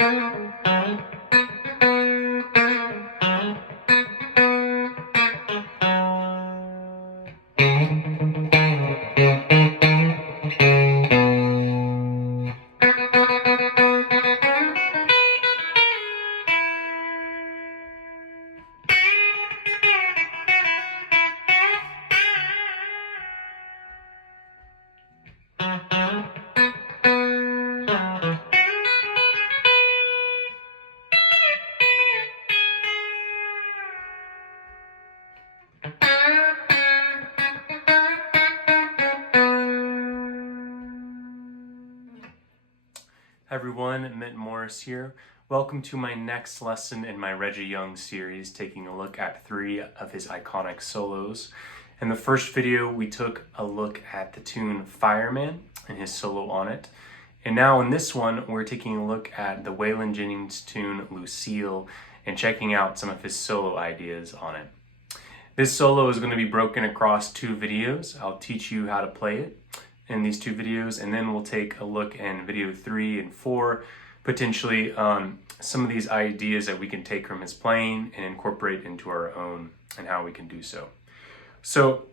Hi everyone, Mint Morris here. Welcome to my next lesson in my Reggie Young series, taking a look at 3 of his iconic solos. In the first video, we took a look at the tune Fireman and his solo on it. And now in this one, we're taking a look at the Waylon Jennings tune Lucille and checking out some of his solo ideas on it. This solo is going to be broken across 2 videos. I'll teach you how to play it in these 2 videos, and then we'll take a look in video 3 and 4, potentially some of these ideas that we can take from his playing and incorporate into our own and how we can do so. So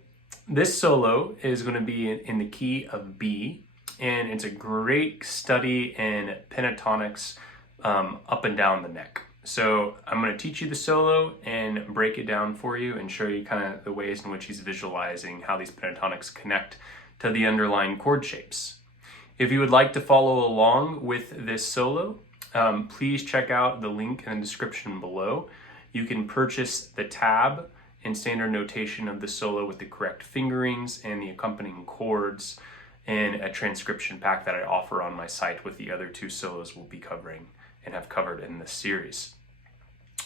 this solo is going to be in the key of B, and it's a great study in pentatonics up and down the neck. So I'm going to teach you the solo and break it down for you and show you kind of the ways in which he's visualizing how these pentatonics connect to the underlying chord shapes. If you would like to follow along with this solo, please check out the link in the description below. You can purchase the tab and standard notation of the solo with the correct fingerings and the accompanying chords in a transcription pack that I offer on my site with the other 2 solos we'll be covering and have covered in this series.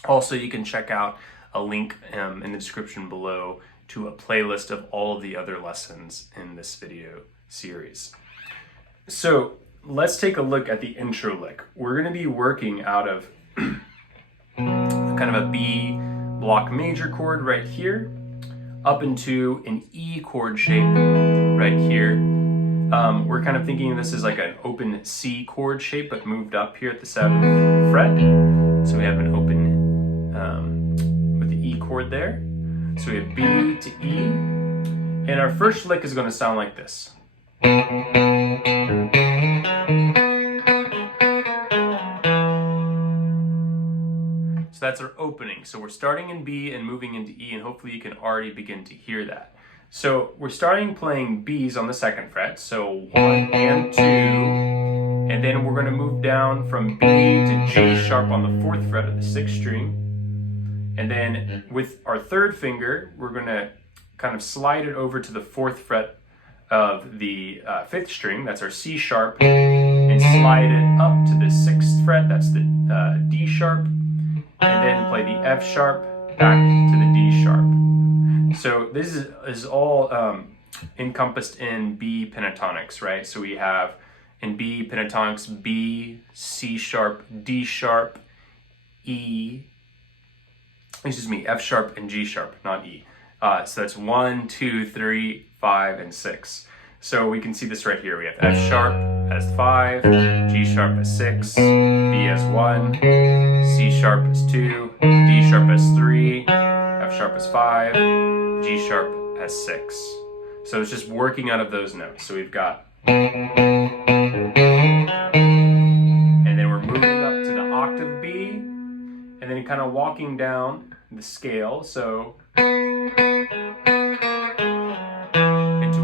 Also, you can check out a link in the description below to a playlist of all of the other lessons in this video series. So let's take a look at the intro lick. We're going to be working out of kind of a B block major chord right here, up into an E chord shape right here. We're kind of thinking of this as like an open C chord shape, but moved up here at the 7th fret. So we have an open with the E chord there. So we have B to E, and our first lick is going to sound like this. So that's our opening. So we're starting in B and moving into E, and hopefully you can already begin to hear that. So we're starting playing B's on the 2nd fret, so 1 and 2, and then we're going to move down from B to G sharp on the 4th fret of the 6th string. And then with our 3rd finger, we're going to kind of slide it over to the 4th fret of the 5th string, that's our C sharp, and slide it up to the 6th fret, that's the D sharp, and then play the F sharp back to the D sharp. So this is all encompassed in B pentatonics, right? So we have in B pentatonics B, C sharp, D sharp, F sharp and G sharp, not E. So that's 1, 2, 3, 5, and 6. So we can see this right here. We have F sharp as 5, G sharp as 6, B as 1, C sharp as 2, D sharp as 3, F sharp as 5, G sharp as 6. So it's just working out of those notes. So we've got, and then we're moving up to the octave B, and then kind of walking down the scale, so into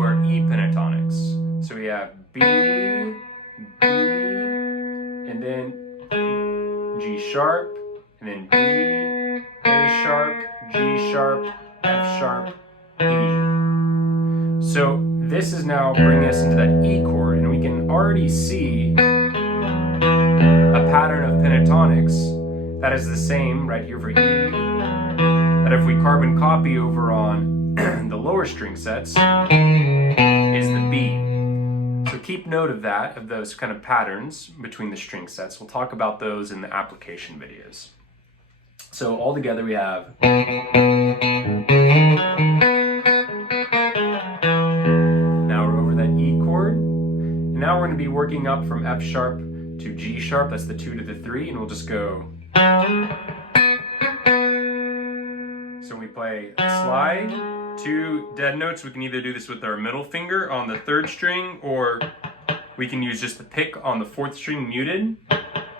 our E pentatonics. So we have B, B, and then G sharp, and then B, A sharp, G sharp, F sharp, E. So this is now bringing us into that E chord, and we can already see a pattern of pentatonics that is the same right here for E, that if we carbon copy over on the lower string sets, is the B. So keep note of that, of those kind of patterns between the string sets. We'll talk about those in the application videos. So all together we have, now we're over that E chord, and now we're going to be working up from F sharp to G sharp, that's the 2 to the 3, and we'll just go. So we play slide, 2 dead notes. We can either do this with our middle finger on the 3rd string, or we can use just the pick on the 4th string muted.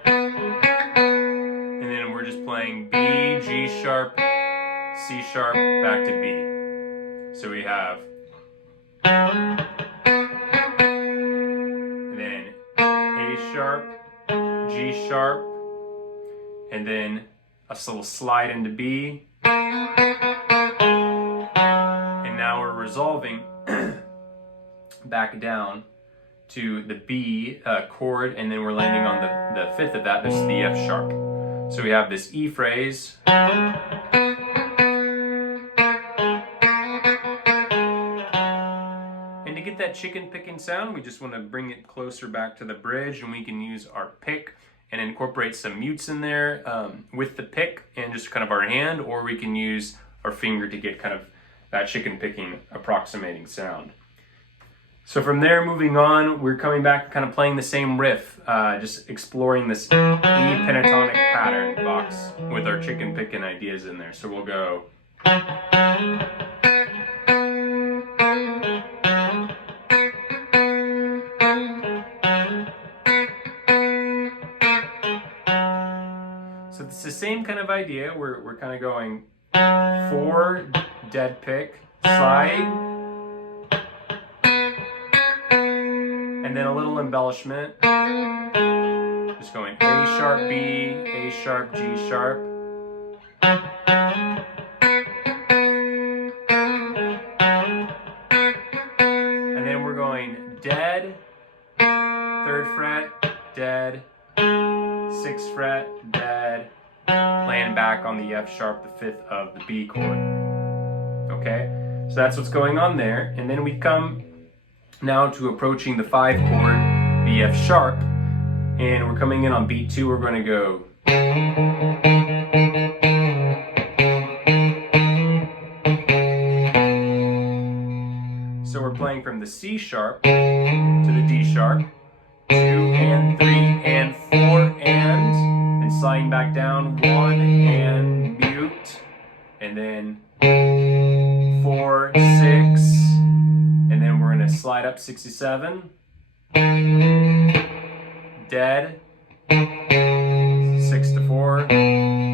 And then we're just playing B, G sharp, C sharp, back to B. So we have, and then A sharp, G sharp, and then a little slide into B. And now we're resolving back down to the B chord, and then we're landing on the 5th of that. This is the F sharp. So we have this E phrase. And to get that chicken picking sound, we just want to bring it closer back to the bridge, and we can use our pick and incorporate some mutes in there with the pick and just kind of our hand, or we can use our finger to get kind of that chicken picking approximating sound. So from there, moving on, we're coming back kind of playing the same riff, just exploring this E pentatonic pattern box with our chicken picking ideas in there. So we'll go. So it's the same kind of idea. We're kind of going 4, dead pick, slide, and then a little embellishment. Just going A sharp, B, A sharp, G sharp. And then we're going dead, 3rd fret, dead, 6th fret, dead, land back on the F sharp, the 5th of the B chord. Okay, so that's what's going on there. And then we come now to approaching the 5 chord, the F sharp, and we're coming in on beat 2. We're going to go. So we're playing from the C sharp to the D sharp, 2 and 3 and 4 and sliding back down, 1 and mute, and then 4, 6, and then we're going to slide up 67, dead, 6 to 4,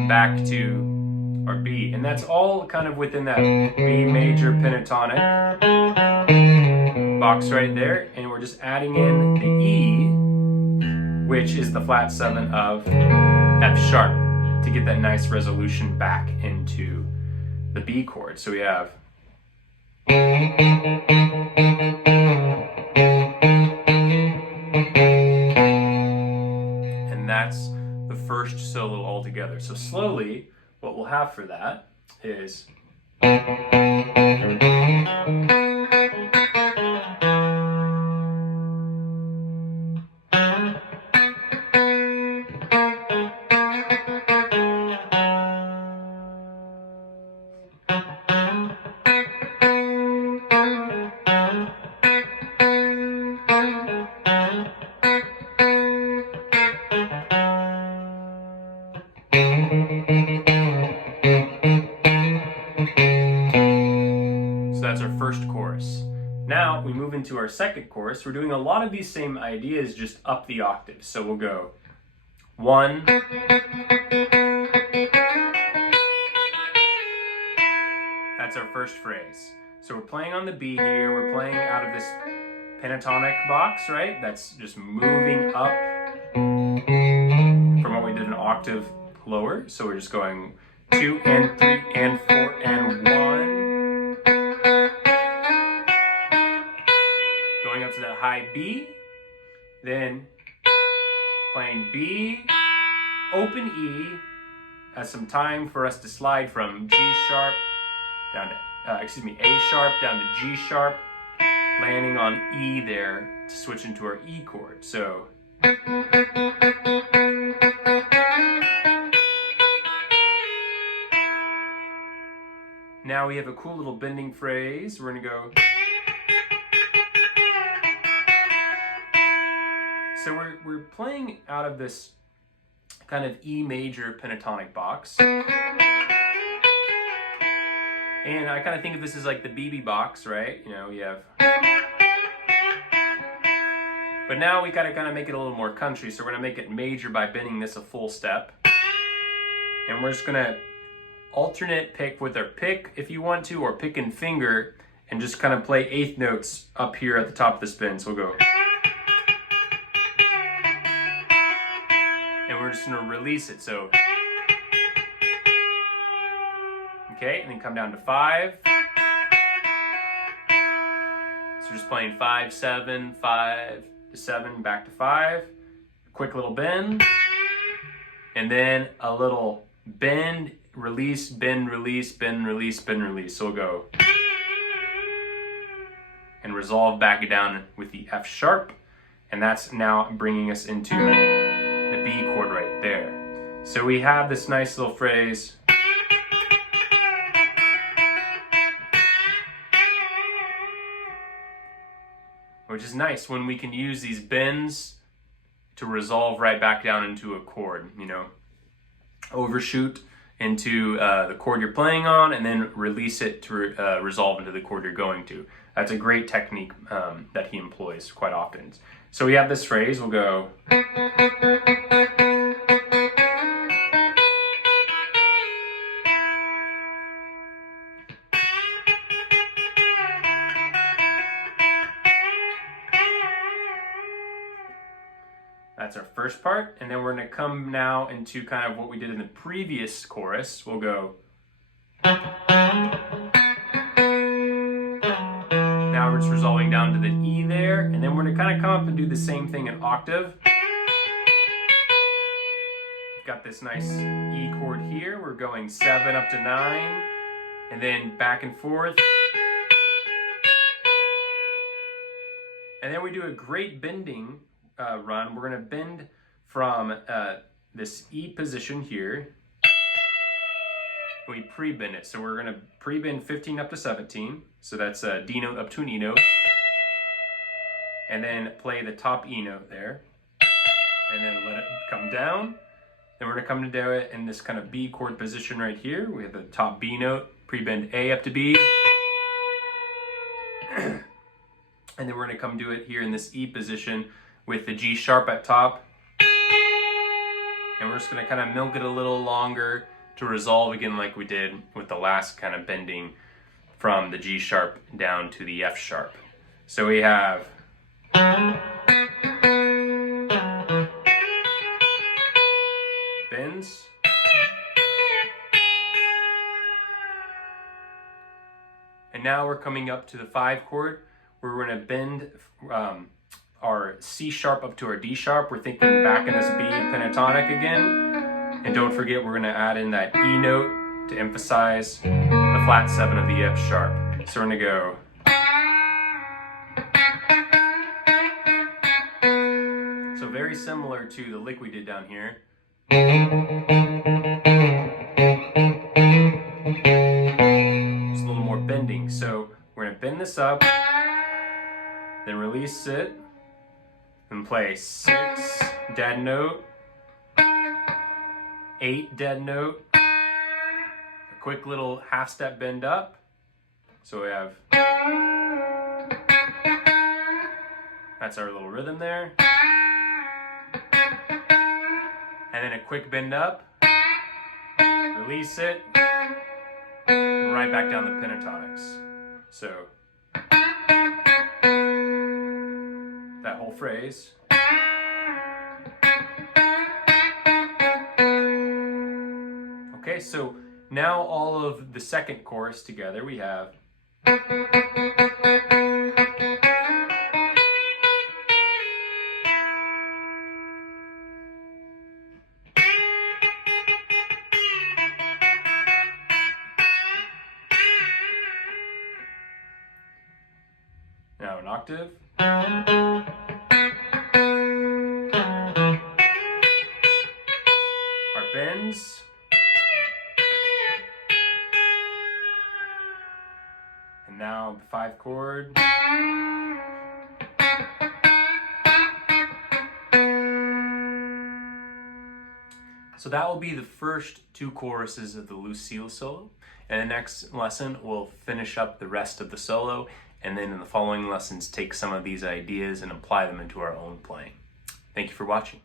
back to our B. And that's all kind of within that B major pentatonic box right there. And we're just adding in the E, which is the flat 7 of F sharp, to get that nice resolution back into the B chord. So we have. And that's the first solo altogether. So slowly, what we'll have for that is. That's our first chorus. Now we move into our second chorus. We're doing a lot of these same ideas, just up the octave. So we'll go 1, that's our first phrase. So we're playing on the B here. We're playing out of this pentatonic box, right? That's just moving up from what we did an octave lower. So we're just going 2 and 3 and 4 and 1. Going up to that high B, then playing B, open E, has some time for us to slide from G sharp down to, A sharp down to G sharp, landing on E there to switch into our E chord. So. Now we have a cool little bending phrase. We're gonna go. So we're playing out of this kind of E major pentatonic box. And I kind of think of this as like the BB box, right? You know, you have... But now we gotta kind of make it a little more country, so we're gonna make it major by bending this a full step. And we're just gonna alternate pick with our pick if you want to, or pick and finger, and just kind of play eighth notes up here at the top of the spin. So we'll go. And we're just gonna release it, so. Okay, and then come down to 5. So just playing 5, 7, 5 to 7, back to 5. Quick little bend. And then a little bend, release, bend, release, bend, release, bend, release. So we'll go. And resolve back down with the F sharp. And that's now bringing us into the B chord right there. So we have this nice little phrase. Which is nice when we can use these bends to resolve right back down into a chord, you know. Overshoot into the chord you're playing on, and then release it to resolve into the chord you're going to. That's a great technique that he employs quite often. So we have this phrase, we'll go. That's our first part, and then we're going to come now into kind of what we did in the previous chorus. We'll go. Now we're just resolving down to the E there, and then we're going to kind of come up and do the same thing in octave. We've got this nice E chord here. We're going 7 up to 9, and then back and forth. And then we do a great bending run. We're going to bend from this E position here. We pre-bend it. So we're going to pre-bend 15 up to 17. So that's a D note up to an E note. And then play the top E note there. And then let it come down. Then we're going to come to do it in this kind of B chord position right here. We have the top B note, pre-bend A up to B. And then we're going to come do it here in this E position with the G sharp at top. And we're just going to kind of milk it a little longer to resolve again like we did with the last kind of bending from the G sharp down to the F sharp. So we have bends. And now we're coming up to the 5 chord where we're going to bend our C sharp up to our D sharp. We're thinking back in this B pentatonic again. And don't forget, we're going to add in that E note to emphasize the flat 7 of the F sharp. So we're going to go. So very similar to the lick we did down here. Just a little more bending. So we're going to bend this up, then release it, and play 6 dead note, 8 dead note, a quick little half step bend up. So we have, that's our little rhythm there. And then a quick bend up, release it, and right back down the pentatonics. So that whole phrase. Okay, so now all of the second chorus together we have. Now an octave. Our bends. And now the 5 chord. So that will be the first two choruses of the Lucille solo. And the next lesson, we'll finish up the rest of the solo, and then in the following lessons, take some of these ideas and apply them into our own playing. Thank you for watching.